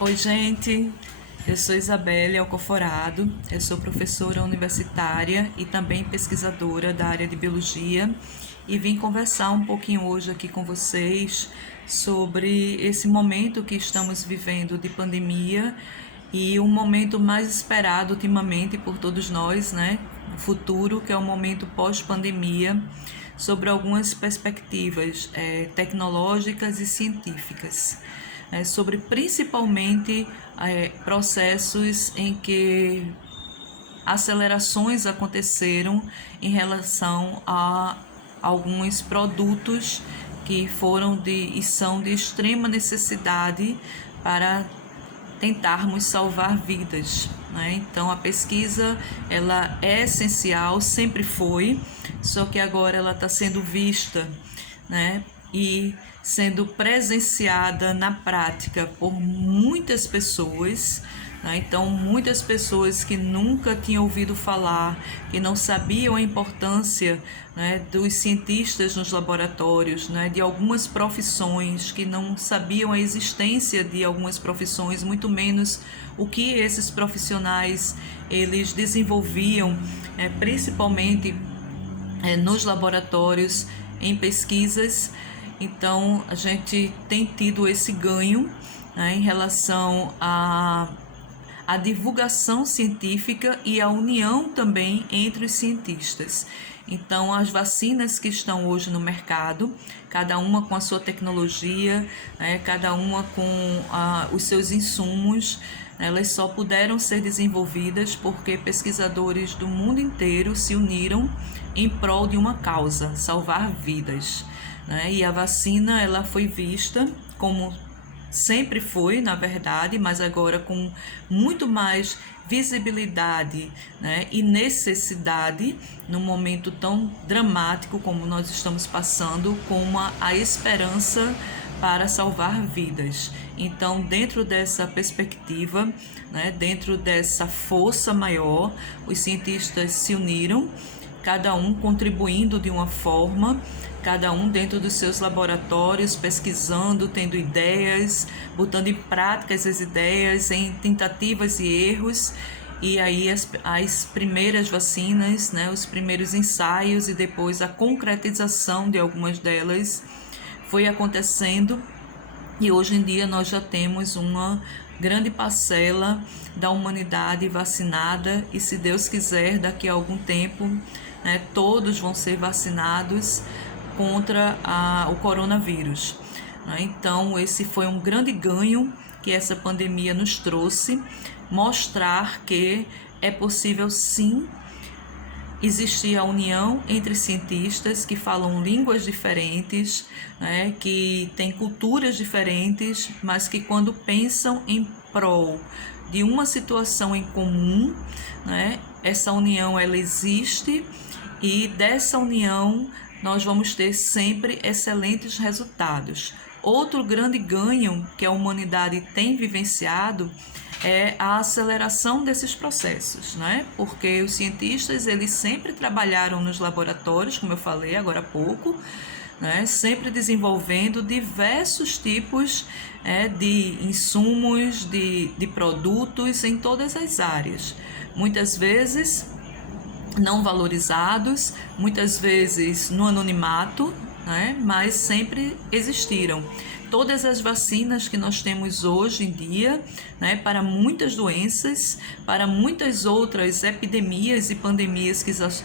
Oi, gente. Eu sou Isabelle Alcoforado, eu sou professora universitária e também pesquisadora da área de biologia e vim conversar um pouquinho hoje aqui com vocês sobre esse momento que estamos vivendo de pandemia e um momento mais esperado ultimamente por todos nós, né? O futuro, que é o momento pós-pandemia, sobre algumas perspectivas tecnológicas e científicas, sobre principalmente processos em que acelerações aconteceram em relação a alguns produtos que foram e são de extrema necessidade para tentarmos salvar vidas, né? Então a pesquisa ela é essencial, sempre foi, só que agora ela está sendo vista, né? E sendo presenciada na prática por muitas pessoas, né? Então muitas pessoas que nunca tinham ouvido falar, que não sabiam a importância, né, dos cientistas nos laboratórios, né, de algumas profissões, que não sabiam a existência de algumas profissões, muito menos o que esses profissionais eles desenvolviam, principalmente nos laboratórios, em pesquisas. Então a gente tem tido esse ganho, né, em relação a divulgação científica e a união também entre os cientistas. Então, as vacinas que estão hoje no mercado, cada uma com a sua tecnologia, cada uma com os seus insumos, elas só puderam ser desenvolvidas porque pesquisadores do mundo inteiro se uniram em prol de uma causa, salvar vidas, né? E a vacina ela foi vista como sempre foi, na verdade, mas agora com muito mais visibilidade, né, e necessidade, num momento tão dramático como nós estamos passando, com a esperança para salvar vidas. Então, dentro dessa perspectiva, né, dentro dessa força maior, os cientistas se uniram, cada um contribuindo de uma forma, cada um dentro dos seus laboratórios, pesquisando, tendo ideias, botando em prática essas ideias, em tentativas e erros, e aí as primeiras vacinas, né, os primeiros ensaios e depois a concretização de algumas delas foi acontecendo, e hoje em dia nós já temos uma grande parcela da humanidade vacinada, e se Deus quiser, daqui a algum tempo, né, todos vão ser vacinados contra o coronavírus. Então, esse foi um grande ganho que essa pandemia nos trouxe, mostrar que é possível sim existir a união entre cientistas que falam línguas diferentes, né, que têm culturas diferentes, mas que quando pensam em prol de uma situação em comum, né, essa união ela existe, e dessa união nós vamos ter sempre excelentes resultados. Outro grande ganho que a humanidade tem vivenciado é a aceleração desses processos, né? Porque os cientistas eles sempre trabalharam nos laboratórios, como eu falei agora há pouco, né? Sempre desenvolvendo diversos tipos de insumos, de produtos em todas as áreas. Muitas vezes não valorizados, muitas vezes no anonimato, né? Mas sempre existiram. Todas as vacinas que nós temos hoje em dia, né, para muitas doenças, para muitas outras epidemias e pandemias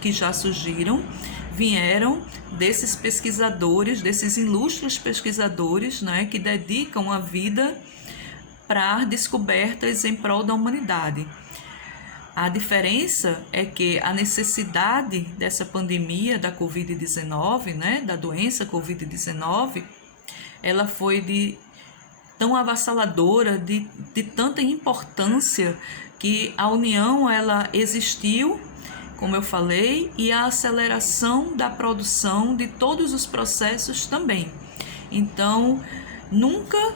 que já surgiram, vieram desses pesquisadores, desses ilustres pesquisadores, né, que dedicam a vida para descobertas em prol da humanidade. A diferença é que a necessidade dessa pandemia da Covid-19, né, da doença Covid-19, ela foi tão avassaladora, de tanta importância, que a união ela existiu, como eu falei, e a aceleração da produção de todos os processos também. Então, nunca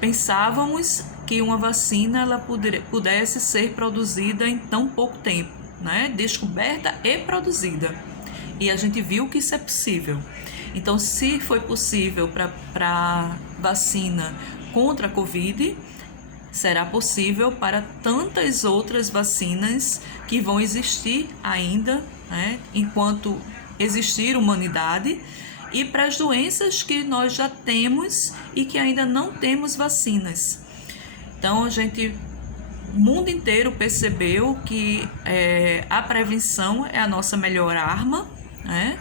pensávamos que uma vacina ela pudesse ser produzida em tão pouco tempo, né? Descoberta e produzida. E a gente viu que isso é possível. Então, se foi possível para vacina contra a Covid, será possível para tantas outras vacinas que vão existir ainda, né, enquanto existir humanidade, e para as doenças que nós já temos e que ainda não temos vacinas. Então, o mundo inteiro percebeu que a prevenção é a nossa melhor arma, né?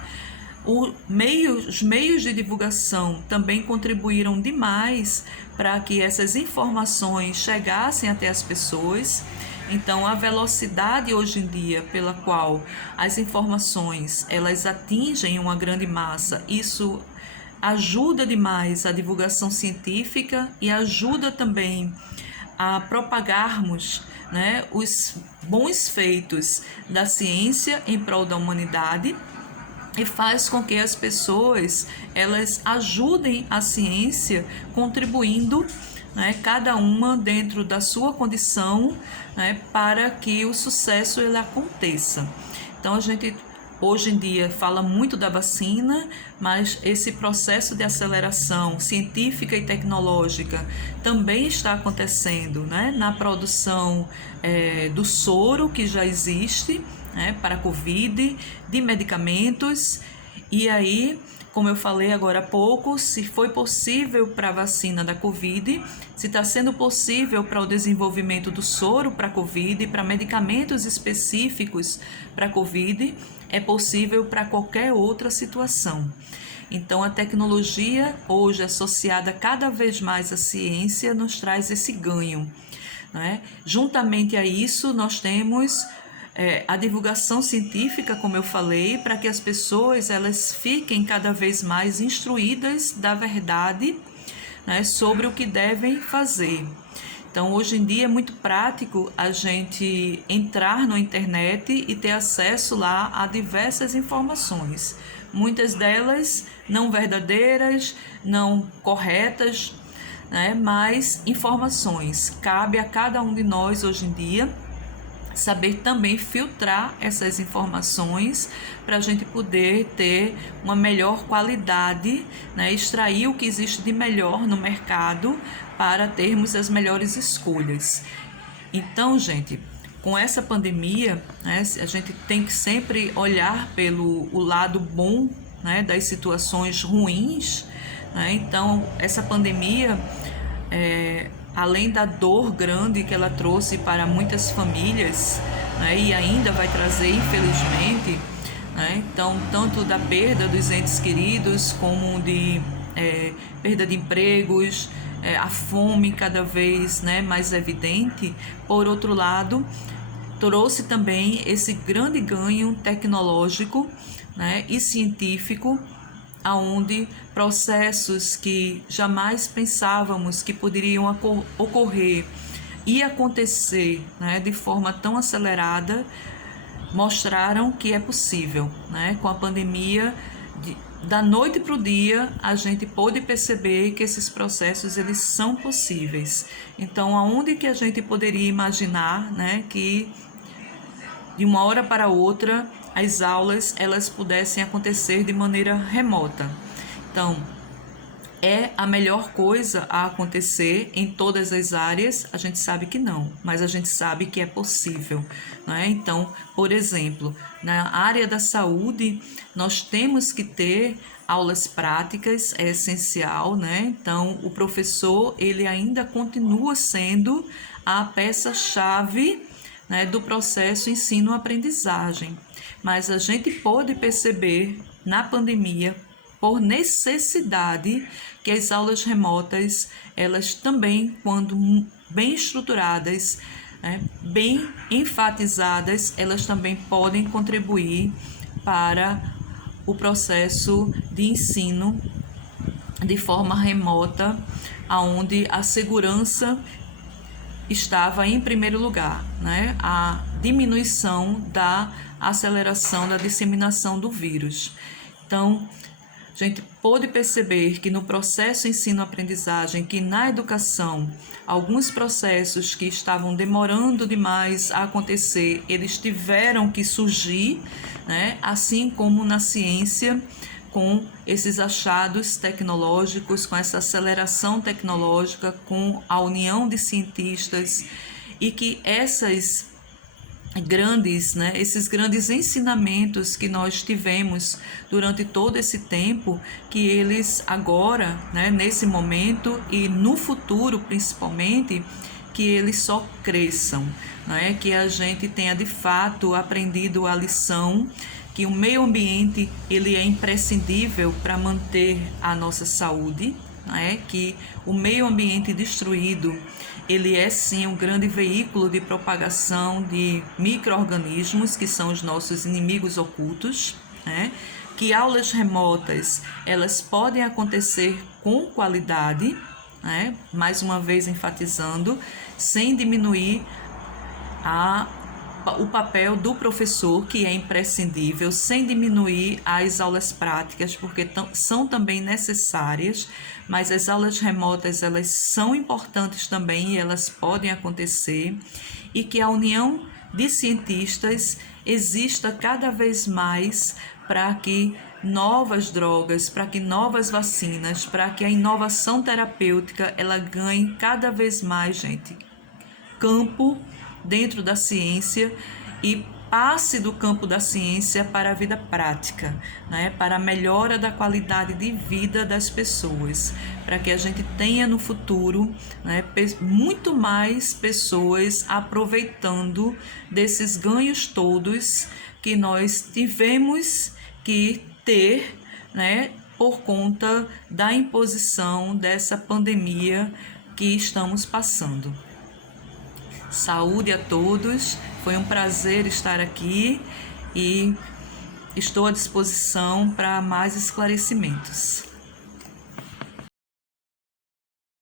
Os meios de divulgação também contribuíram demais para que essas informações chegassem até as pessoas. Então, a velocidade hoje em dia pela qual as informações elas atingem uma grande massa, isso ajuda demais a divulgação científica e ajuda também a propagarmos, né, os bons feitos da ciência em prol da humanidade, e faz com que as pessoas elas ajudem a ciência contribuindo, né, cada uma dentro da sua condição, né, para que o sucesso ele aconteça. Então a gente hoje em dia fala muito da vacina, mas esse processo de aceleração científica e tecnológica também está acontecendo, né, na produção do soro que já existe, né, para a Covid, de medicamentos. E aí, como eu falei agora há pouco, se foi possível para a vacina da Covid, se está sendo possível para o desenvolvimento do soro para a Covid, para medicamentos específicos para a Covid, é possível para qualquer outra situação. Então, a tecnologia, hoje associada cada vez mais à ciência, nos traz esse ganho, né? Juntamente a isso, nós temos a divulgação científica, como eu falei, para que as pessoas elas fiquem cada vez mais instruídas da verdade, né, sobre o que devem fazer. Então, hoje em dia é muito prático a gente entrar na internet e ter acesso lá a diversas informações. Muitas delas não verdadeiras, não corretas, né, mas informações. Cabe a cada um de nós hoje em dia saber também filtrar essas informações para a gente poder ter uma melhor qualidade, né, extrair o que existe de melhor no mercado para termos as melhores escolhas. Então, gente, com essa pandemia, né, a gente tem que sempre olhar pelo o lado bom, né, das situações ruins, né? Então, essa pandemia, além da dor grande que ela trouxe para muitas famílias, né, e ainda vai trazer, infelizmente, né, então, tanto da perda dos entes queridos, como de perda de empregos, a fome cada vez, né, mais evidente. Por outro lado, trouxe também esse grande ganho tecnológico, né, e científico, aonde processos que jamais pensávamos que poderiam ocorrer e acontecer, né, de forma tão acelerada, mostraram que é possível, né? Com a pandemia, da noite para o dia, a gente pôde perceber que esses processos eles são possíveis. Então, aonde que a gente poderia imaginar, né, que de uma hora para outra as aulas elas pudessem acontecer de maneira remota? Então, é a melhor coisa a acontecer em todas as áreas? A gente sabe que não, mas a gente sabe que é possível, né? Então, por exemplo, na área da saúde, nós temos que ter aulas práticas, é essencial, né? Então, o professor, ele ainda continua sendo a peça-chave, né, do processo ensino-aprendizagem. Mas a gente pôde perceber na pandemia, por necessidade, que as aulas remotas, elas também, quando bem estruturadas, né, bem enfatizadas, elas também podem contribuir para o processo de ensino de forma remota, onde a segurança estava em primeiro lugar, né? A diminuição da aceleração da disseminação do vírus. Então, a gente pôde perceber que no processo ensino-aprendizagem, que na educação, alguns processos que estavam demorando demais a acontecer, eles tiveram que surgir, né? Assim como na ciência, com esses achados tecnológicos, com essa aceleração tecnológica, com a união de cientistas, e que esses grandes ensinamentos que nós tivemos durante todo esse tempo, que eles agora, nesse momento e no futuro principalmente, que eles só cresçam, que a gente tenha de fato aprendido a lição, que o meio ambiente ele é imprescindível para manter a nossa saúde, que o meio ambiente destruído ele é sim um grande veículo de propagação de micro-organismos que são os nossos inimigos ocultos, que aulas remotas elas podem acontecer com qualidade, mais uma vez enfatizando, sem diminuir o papel do professor, que é imprescindível, sem diminuir as aulas práticas, porque são também necessárias, mas as aulas remotas elas são importantes também e elas podem acontecer, e que a união de cientistas exista cada vez mais para que novas drogas, para que novas vacinas, para que a inovação terapêutica ela ganhe cada vez mais, campo dentro da ciência e passe do campo da ciência para a vida prática, para a melhora da qualidade de vida das pessoas, para que a gente tenha no futuro muito mais pessoas aproveitando desses ganhos todos que nós tivemos que ter, por conta da imposição dessa pandemia que estamos passando. Saúde a todos, foi um prazer estar aqui e estou à disposição para mais esclarecimentos.